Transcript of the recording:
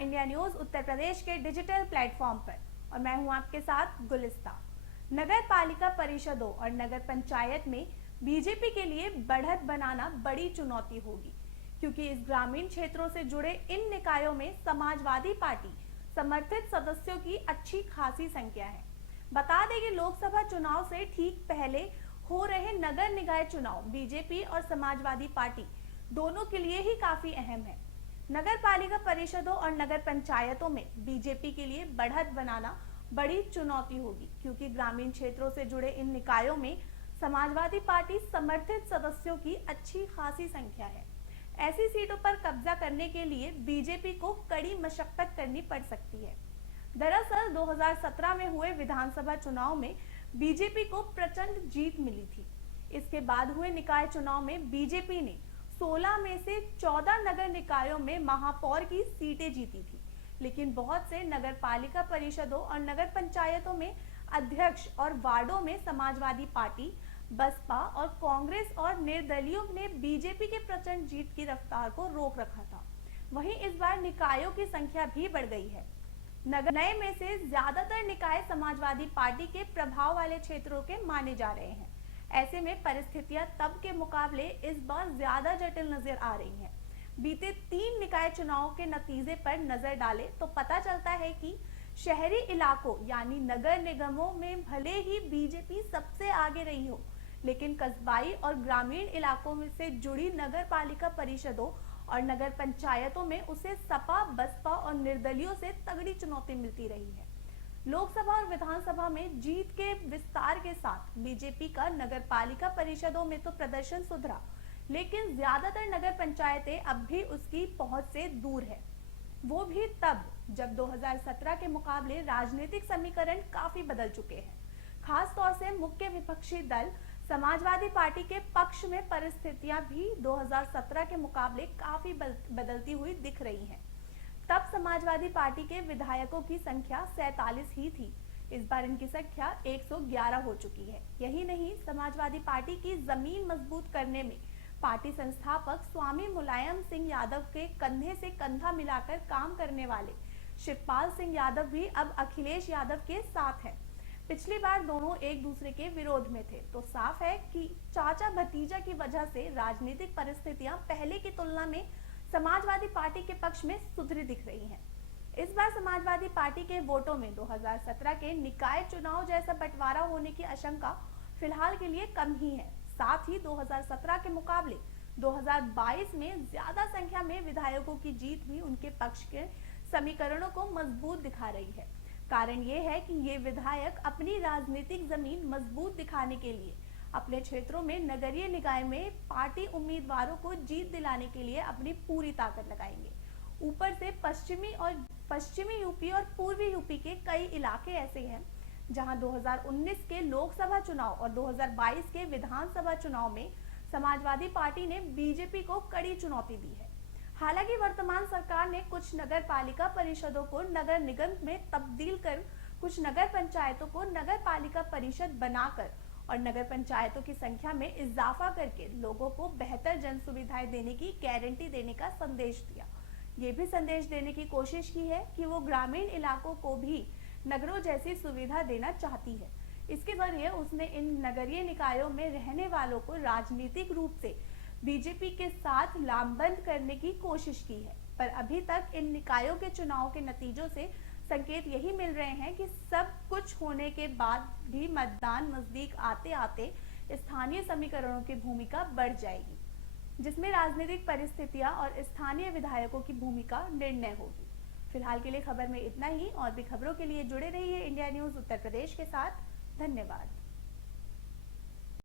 India news Uttar Pradesh के digital platform पर और मैं हूं आपके साथ गुलिस्ता। नगर पालिका परिषदों और नगर पंचायत में बीजेपी के लिए बढ़त बनाना बड़ी चुनौती होगी, क्योंकि इस ग्रामीण क्षेत्रों से जुड़े इन निकायों में समाजवादी पार्टी समर्थित सदस्यों की अच्छी खासी संख्या है। बता दें कि लोकसभा चुनाव से ठीक पहले हो रहे नगर निकाय चुनाव बीजेपी और समाजवादी पार्टी दोनों के लिए ही काफी अहम है। नगर पालिका परिषदों और नगर पंचायतों में बीजेपी के लिए बढ़त बनाना बड़ी चुनौती होगी, क्योंकि ग्रामीण क्षेत्रों से जुड़े इन निकायों में समाजवादी पार्टी समर्थित सदस्यों की अच्छी खासी संख्या है। ऐसी सीटों पर कब्जा करने के लिए बीजेपी को कड़ी मशक्कत करनी पड़ सकती है। दरअसल 2017 में हुए विधानसभा चुनाव में बीजेपी को प्रचंड जीत मिली थी। इसके बाद हुए निकाय चुनाव में बीजेपी ने 16 में से 14 नगर निकायों में महापौर की सीटें जीती थी, लेकिन बहुत से नगर पालिका परिषदों और नगर पंचायतों में अध्यक्ष और वार्डों में समाजवादी पार्टी, बसपा और कांग्रेस और निर्दलीयों ने बीजेपी के प्रचंड जीत की रफ्तार को रोक रखा था। वहीं इस बार निकायों की संख्या भी बढ़ गई है। नगर नए में से ज्यादातर निकाय समाजवादी पार्टी के प्रभाव वाले क्षेत्रों के माने जा रहे हैं। ऐसे में परिस्थितियां तब के मुकाबले इस बार ज्यादा जटिल नजर आ रही हैं। बीते 3 निकाय चुनाव के नतीजे पर नजर डालें तो पता चलता है कि शहरी इलाकों यानी नगर निगमों में भले ही बीजेपी सबसे आगे रही हो, लेकिन कस्बाई और ग्रामीण इलाकों में से जुड़ी नगर पालिका परिषदों और नगर पंचायतों में उसे सपा, बसपा और निर्दलियों से तगड़ी चुनौती मिलती रही है। लोकसभा और विधानसभा में जीत के विस्तार के साथ बीजेपी का नगर पालिका परिषदों में तो प्रदर्शन सुधरा, लेकिन ज्यादातर नगर पंचायतें अब भी उसकी पहुंच से दूर है। वो भी तब जब 2017 के मुकाबले राजनीतिक समीकरण काफी बदल चुके हैं। खास तौर से मुख्य विपक्षी दल समाजवादी पार्टी के पक्ष में परिस्थितियां भी 2017 के मुकाबले काफी बदलती हुई दिख रही हैं। तब समाजवादी पार्टी के विधायकों की संख्या 47 ही थी। इस बार इनकी संख्या 111 हो चुकी है। यही नहीं, समाजवादी पार्टी की जमीन मजबूत करने में पार्टी संस्थापक स्वामी मुलायम सिंह यादव के कंधे से कंधा मिलाकर काम करने वाले शिवपाल सिंह यादव भी अब अखिलेश यादव के साथ हैं। पिछली बार दोनों एक दूसरे के विरोध में थे, तो साफ है कि चाचा भतीजा की वजह से राजनीतिक परिस्थितियां पहले की तुलना में समाजवादी पार्टी के पक्ष में सुधरी दिख रही हैं। इस बार समाजवादी पार्टी के वोटों में 2017 के निकाय चुनाव जैसा बंटवारा होने की आशंका फिलहाल के लिए कम ही है। साथ ही 2017 के मुकाबले 2022 में ज्यादा संख्या में विधायकों की जीत भी उनके पक्ष के समीकरणों को मजबूत दिखा रही है। कारण ये है कि ये विधायक अपनी राजनीतिक जमीन मजबूत दिखाने के लिए अपने क्षेत्रों में नगरीय निकाय में पार्टी उम्मीदवारों को जीत दिलाने के लिए अपनी पूरी ताकत लगाएंगे। ऊपर से पश्चिमी यूपी और पूर्वी यूपी के कई इलाके ऐसे हैं जहां 2019 के लोकसभा चुनाव और 2022 के विधानसभा चुनाव में समाजवादी पार्टी ने बीजेपी को कड़ी चुनौती दी है। हालांकि वर्तमान सरकार ने कुछ नगर पालिका परिषदों को नगर निगम में तब्दील कर कुछ नगर पंचायतों को नगर पालिका परिषद बनाकर और नगर पंचायतों की संख्या में इजाफा करके लोगों को बेहतर जन सुविधाएं देने की गारंटी देने का संदेश दिया। ये भी संदेश देने की कोशिश की है कि वो ग्रामीण इलाकों को भी नगरों जैसी सुविधा देना चाहती है। इसके जरिए उसने इन नगरीय निकायों में रहने वालों को राजनीतिक रूप से बीजेपी के साथ लामबंद करने की कोशिश की है, पर अभी तक इन निकायों के चुनाव के नतीजों से संकेत यही मिल रहे हैं कि सब कुछ होने के बाद भी मतदान नजदीक आते आते स्थानीय समीकरणों की भूमिका बढ़ जाएगी, जिसमें राजनीतिक परिस्थितियां और स्थानीय विधायकों की भूमिका निर्णय होगी। फिलहाल के लिए खबर में इतना ही। और भी खबरों के लिए जुड़े रहिए इंडिया न्यूज उत्तर प्रदेश के साथ। धन्यवाद।